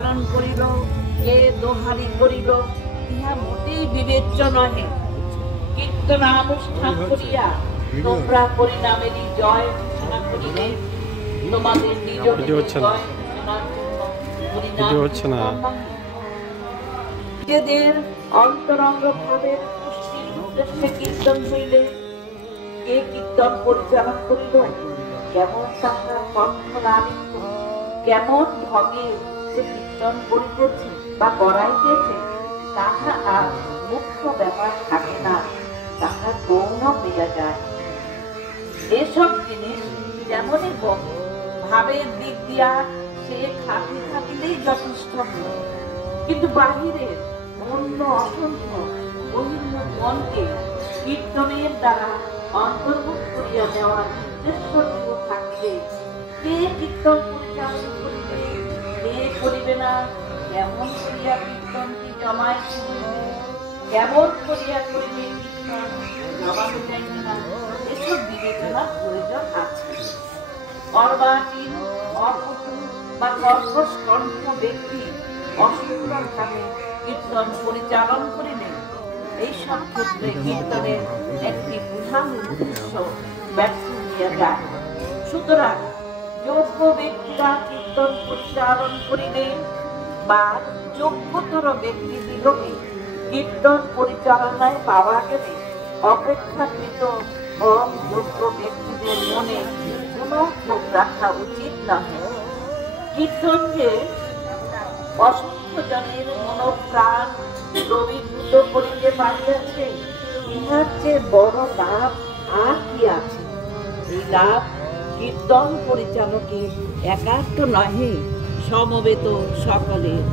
পালন করিল, কে দোহারি করিল, ইহা মোটেই বিবেচ্য নহে। কীর্তনানুষ্ঠান করিয়া তোমরা পরিণামেরই জয় ঘোষণা করিলে, তোমাদের নিজ জয় ঘোষণার জন্য নিজেদের অন্তরঙ্গ ভাবের পুষ্টির উদ্দেশ্যে কীর্তন হইলে, কে কীর্তন পরিচালনা করিল, কেমন তাহার কণ্ঠ লালিত, কেমন ঢঙে সে কীর্তন করিতেছে বা করাইতেছে, তাহা আর মুখ্য ব্যাপার থাকে না, তাহা গৌণ হইয়া যায়। এসব জিনিস যেমনই হোক, ভাবের দিক দিয়া সে খাতি থাকিলেই যথেষ্ট। কিন্তু বাহিরের অন্য অসংখ্য বহির্মুখ মনকে কীর্তনের দ্বারা অন্তর্ভুক্ত করিয়া নেওয়ার উদ্দেশ্য থাকলে, কে কীর্তন পরিচালনা করিবে, কে করিবে না, কেমন করিয়া কীর্তনটি জমাইতে হইবে, কেমন করিয়া করিলে কীর্তন জমানো যাইবে না, এসব বিবেচনার প্রয়োজন আছে। অর্বাচীন, অপটু বা কর্কশ ব্যক্তি অসুন্দরভাবে কীর্তন পরিচালন করিলে, এইসব ক্ষেত্রে কীর্তনের একটি প্রধান উদ্দেশ্য ব্যর্থ হইয়া যায়। সুতরাং যোগ্য ব্যক্তিরা কীর্তন পরিচালন করিলে বা যোগ্যতর ব্যক্তিদিগকে কীর্তন পরিচালনায় পাওয়া গেলে, অপেক্ষাকৃত অযোগ্য ব্যক্তিদের মনে কোনো ক্ষোভ রাখা উচিত নহে। কীর্তন যে অসংখ্য জনের মনোপ্রাণ দ্রবীভূত করিতে পারিয়াছে, ইহার চেয়ে বড় লাভ আর কি আছে? এই লাভ কীর্তন পরিচালকের একান্ত নহে, সমবেত সকলের।